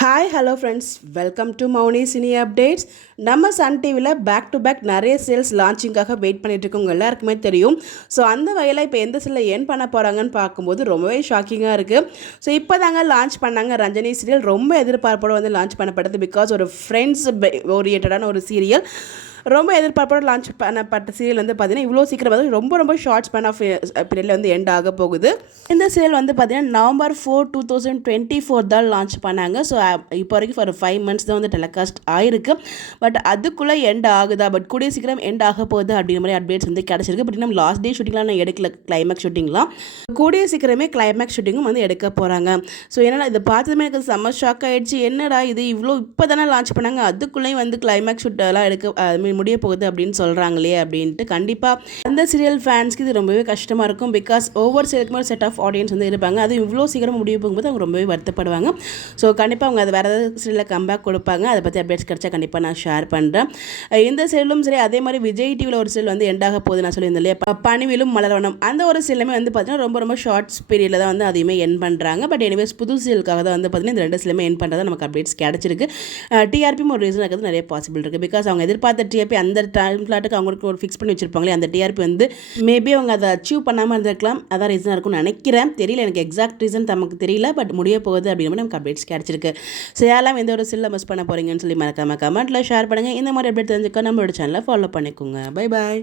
Hi hello friends, welcome to Mouni cine updates. நம்ம Sun டிவியில் back to back நிறைய sales லான்ச்சிங்காக வெயிட் பண்ணிட்டு இருக்கவங்க எல்லாருக்குமே தெரியும். ஸோ அந்த வகையில் இப்போ எந்த சீரியல் ஏன் பண்ண போகிறாங்கன்னு பார்க்கும்போது ரொம்பவே ஷாக்கிங்காக இருக்குது. ஸோ இப்போ தாங்க லான்ச் பண்ணாங்க ரஞ்சனி சீரியல். ரொம்ப எதிர்பார்ப்போடு வந்து லான்ச் பண்ணப்பட்டது. பிகாஸ் ஒரு ஃப்ரெண்ட்ஸ் ஓரியன்டான ஒரு சீரியல், ரொம்ப எதிர்பார்ப்போடு லான்ச் பண்ணப்பட்ட சீரியல் வந்து பார்த்தீங்கன்னா இவ்வளோ சீக்கிரம் வந்து ரொம்ப ஷார்ட் ஸ்பேன் ஆஃப் பீரியடில் வந்து எண்ட் ஆக போகுது. இந்த சீரியல் வந்து பார்த்தீங்கன்னா November 4, 2024 தான் லான்ச் பண்ணாங்க. ஸோ இப்போ வரைக்கும் ஒரு 5 months தான் வந்து டெலிகாஸ்ட் ஆயிருக்கு. பட் அதுக்குள்ளே எண்ட் ஆகுதா, பட் கூடிய சீக்கிரம் எண்ட் ஆக போகுது அப்படிங்கிற மாதிரி அப்டேட்ஸ் வந்து கிடச்சிருக்கு. பட் நம்ம லாஸ்ட் டே ஷூட்டிங்லாம் நான் எடுக்கல, கிளைமேக்ஸ் ஷூட்டிங்லாம் கூடிய சீக்கிரமே கிளைமேக்ஸ் ஷூட்டிங்கும் வந்து எடுக்க போகிறாங்க. ஸோ என்னடா இதை பார்த்ததுமே எனக்கு செம்ம ஷாக் ஆகிடுச்சு. என்னடா இது இவ்வளோ இப்போ தானே லான்ச் பண்ணாங்க, அதுக்குள்ளேயும் வந்து கிளைமேக்ஸ் ஷூட்டெல்லாம் எடுக்க முடிய போகுது அப்படின்னு சொல்கிறாங்களே அப்படின்ட்டு. கண்டிப்பாக அந்த சீரியல் ஃபேன்ஸ்க்கு இது ரொம்பவே கஷ்டமாக இருக்கும். பிகாஸ் ஒவ்வொரு சீரியலுக்குமே ஒரு செட் ஆஃப் ஆடியன்ஸ் வந்து இருப்பாங்க. அது இவ்வளோ சீக்கிரம் முடிய போகும்போது அவங்க ரொம்பவே வருத்தப்படுவாங்க. ஸோ கண்டிப்பாக அவங்க அது வேறு ஏதாவது சீரியலில் கம்பேக் கொடுப்பாங்க. அதை பற்றி அப்டேட்ஸ் கிடச்சா கண்டிப்பாக நான் ஷேர் பண்ணுறேன். இந்த சீரியலும் சரி, அதே மாதிரி விஜய் டிவியில் ஒரு சீரியல் வந்து எண்டாக போகுது நான் சொல்லியிருந்தேன் இல்லையா, பனிவிலும் மலர்வனம். அந்த ஒரு சீரியலுமே வந்து பார்த்தீங்கன்னா ரொம்ப ஷார்ட்ஸ் பீரியடில் தான் வந்து அதையுமே என் பண்ணுறாங்க. பட் எனிவேஸ் புது சீரியலுக்காக தான் வந்து பார்த்தீங்கன்னா இந்த ரெண்டு சீரியலுமே என் பண்ணுறதா நமக்கு அப்டேட்ஸ் கிடச்சிருக்கு. டிஆர்பியும் ஒரு ரீசன் இருக்கிறது நிறைய பாசிபிள் இருக்குது. பிகாஸ் அவங்க எதிர்பார்த்த டிஆர்பி அந்த டைம் ஃப்ளாட்டுக்கு அவங்களுக்கு ஒரு ஃபிக்ஸ் பண்ணி வச்சிருப்பாங்களே, அந்த டிஆர்பி வந்து மேபி அவங்க அதை அச்சீவ் பண்ணாமல் இருந்திருக்கலாம். அதான் ரீசனாக இருக்கும்னு நினைக்கிறேன். தெரியல, எனக்கு எக்ஸாக்ட் ரீசன் நமக்கு தெரியல. பட் முடிய போகுது அப்படிங்கிற மாதிரி நமக்கு அப்டேட்ஸ் கிடச்சிருக்கு. ஸோ யாரெல்லாம் எந்த ஒரு சீரியல் மிஸ் பண்ண போகிறீங்கன்னு சொல்லி மறக்காம கமெண்ட்டில் ஷேர் பண்ணுங்கள். இந்த மாதிரி அப்டேட் தெரிஞ்சுக்க நம்மளோட சேனலை ஃபாலோ பண்ணிக்கோங்க. Bye bye.